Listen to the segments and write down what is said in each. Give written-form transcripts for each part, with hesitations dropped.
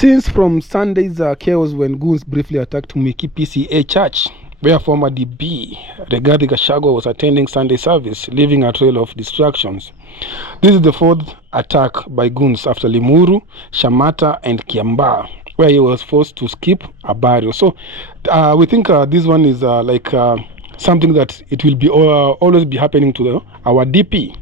Since from Sunday's chaos when Goons briefly attacked Mwiki PCA Church, where former DB Rigathi Gachagua was attending Sunday service, leaving a trail of distractions. This is the fourth attack by Goons after Limuru, Shamata and Kiambaa, where he was forced to skip a burial. So we think this one is something that it will be always be happening to our DP.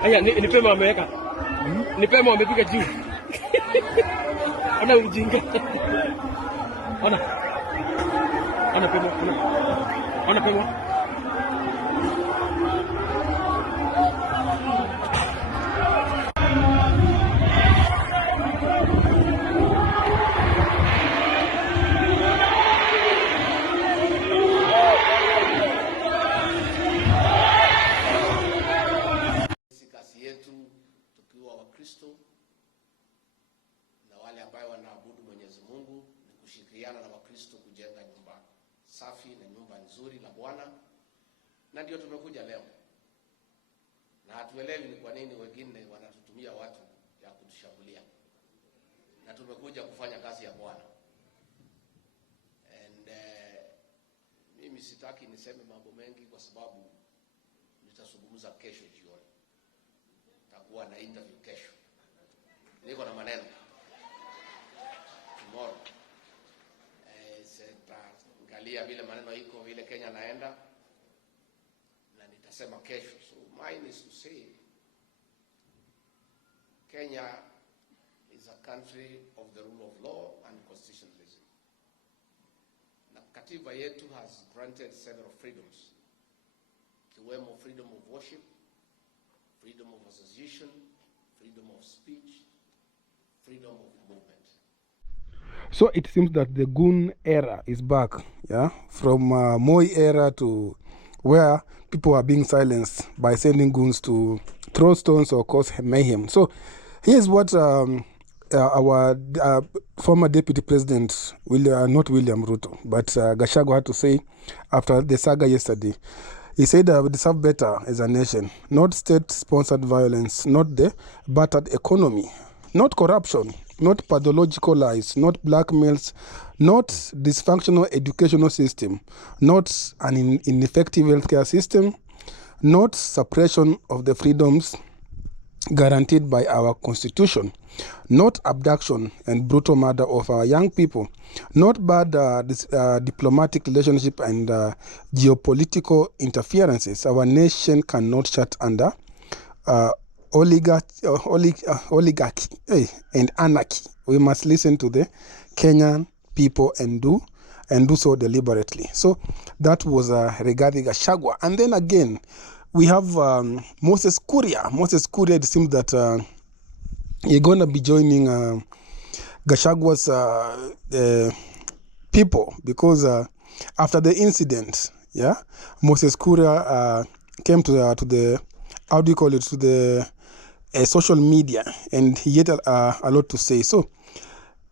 Aya, nipema ameweka. Nipema amepiga juu. Ona ujinga. Ona. Ona pema. Ona pema. Wakristo na wale ambao wanaabudu Mwenyezi Mungu ni kushirikiana na Wakristo kujenga nyumba safi na nyumba nzuri la Bwana, na ndio tumekuja leo. Na hatuelewi ni kwa nini wengine wanatutumia watu ya kutushambulia, na tumekuja kufanya kazi ya Bwana. And mimi sitaki niseme mambo mengi kwa sababu nitazungumza kesho jioni. Takuwa na interview kesho. Niko na maneno tomorrow. Angalia vile maneno iko vile Kenya naenda, na nitasema kesho. So mine is to say Kenya is a country of the rule of law and constitutionalism. Na katiba yetu has granted several freedoms, ikiwemo freedom of worship, freedom of association, freedom of speech, freedom of movement. So it seems that the Goon era is back, yeah, from Moi era to where people are being silenced by sending goons to throw stones or cause mayhem. So here's what our former deputy president, not William Ruto, but Gachagua had to say after the saga yesterday. He said we deserve better as a nation, not state-sponsored violence, not the battered economy, not corruption, not pathological lies, not blackmails, not dysfunctional educational system, not an ineffective healthcare system, not suppression of the freedoms guaranteed by our constitution, not abduction and brutal murder of our young people, not bad diplomatic relationship and geopolitical interferences. Our nation cannot shut under oligarchy and anarchy. We must listen to the Kenyan people and do so deliberately. So that was Rigathi Gachagua. And then again, we have Moses Kuria. Moses Kuria, it seems that you're going to be joining Gachagua's people, because after the incident, yeah, Moses Kuria came to the how do you call it, to the social media, and he had a lot to say. So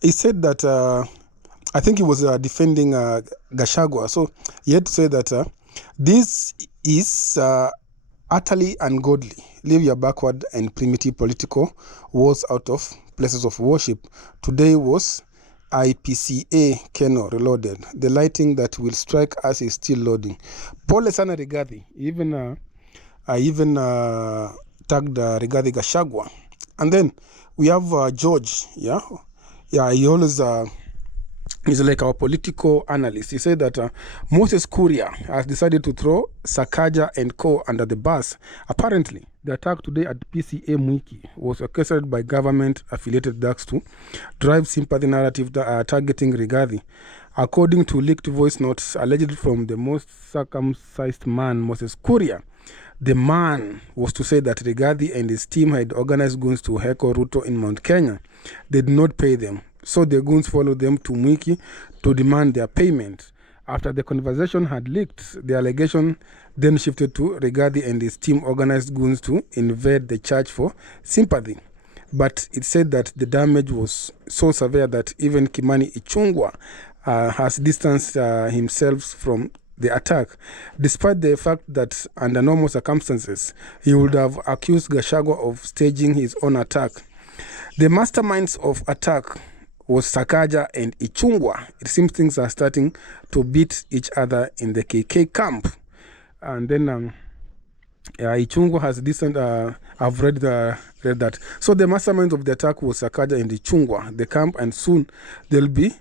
he said that I think he was defending Gachagua. So he had to say that this is utterly ungodly. Leave your backward and primitive political wars out of places of worship. Today was IPCA Keno reloaded. The lighting that will strike us is still loading. Pole sana Rigathi. I even tagged Rigathi Gachagua. And then we have George. Yeah, he always is like our political analyst. He said that Moses Kuria has decided to throw Sakaja and co under the bus. Apparently, the attack today at PCA Mwiki was orchestrated by government-affiliated thugs to drive sympathy narrative targeting Rigathi. According to leaked voice notes alleged from the most circumcised man, Moses Kuria, the man was to say that Rigathi and his team had organized goons to heckle Ruto in Mount Kenya. They did not pay them. So the goons followed them to Mwiki to demand their payment. After the conversation had leaked, the allegation then shifted to Rigathi and his team organized goons to invade the church for sympathy. But it said that the damage was so severe that even Kimani Ichung'wah has distanced himself from the attack, despite the fact that under normal circumstances, he would have accused Gachagua of staging his own attack. The masterminds of attack was Sakaja and Ichung'wah. It seems things are starting to beat each other in the KK camp. And then Ichung'wah has distant. I've read that. So the mastermind of the attack was Sakaja and Ichung'wah, the camp, and soon there'll be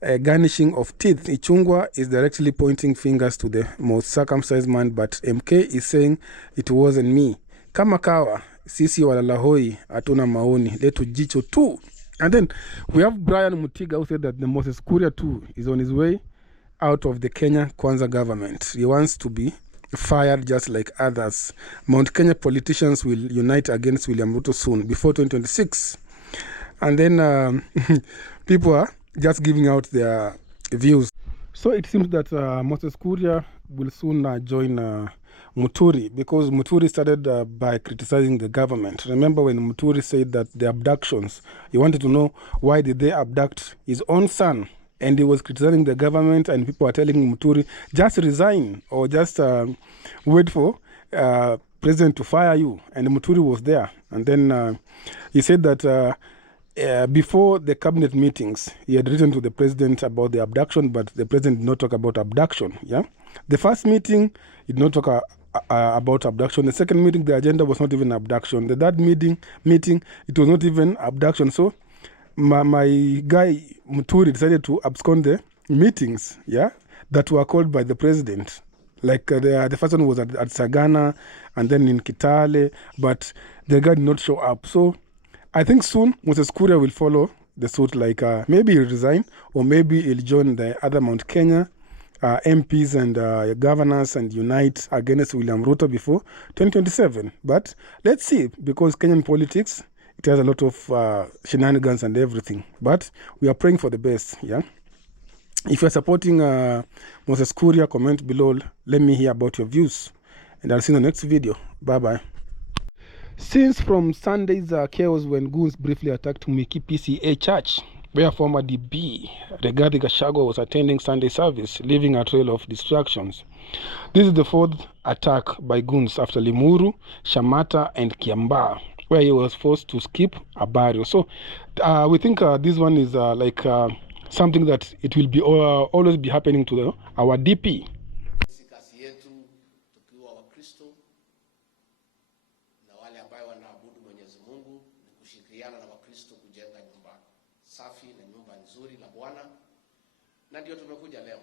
a garnishing of teeth. Ichung'wah is directly pointing fingers to the most circumcised man, but MK is saying it wasn't me. Kama kawa, sisi walalahoi atuna maoni, letu jicho tu. And then we have Brian Mutiga, who said that the Moses Kuria too is on his way out of the Kenya Kwanza government. He wants to be fired just like others. Mount Kenya politicians will unite against William Ruto soon, before 2026. And then people are just giving out their views. So it seems that Moses Kuria will soon join Muturi, because Muturi started by criticizing the government. Remember when Muturi said that the abductions, he wanted to know why did they abduct his own son, and he was criticizing the government, and people are telling Muturi, just resign or just wait for president to fire you. And Muturi was there. And then he said that before the cabinet meetings, he had written to the president about the abduction, but the president did not talk about abduction. Yeah, the first meeting, he did not talk about abduction. The second meeting, the agenda was not even abduction. The third meeting, it was not even abduction. So my guy Muturi decided to abscond the meetings, yeah, that were called by the president. Like the first one was at Sagana, and then in Kitale, but the guy did not show up. So I think soon Moses Kuria will follow the suit, like maybe he'll resign, or maybe he'll join the other Mount Kenya MPs and governors and unite against William Ruto before 2027. But let's see, because Kenyan politics, it has a lot of shenanigans and everything. But we are praying for the best, yeah? If you're supporting Moses Kuria, comment below. Let me hear about your views. And I'll see you in the next video. Bye-bye. Since from Sunday's chaos when Goons briefly attacked Miki PCA Church, where former DB Rigathi Gachagua was attending Sunday service, leaving a trail of distractions. This is the fourth attack by Goons after Limuru, Shamata, and Kiambaa, where he was forced to skip a burial. So we think this one is like something that it will be always be happening to our DP. Kazi yetu tukiwa Wakristo na wale ambao wanaabudu Mwenyezi Mungu ni kushirikiana na Wakristo kujenga nyumba safi na nyumba nzuri la Bwana, na ndio tumekuja leo.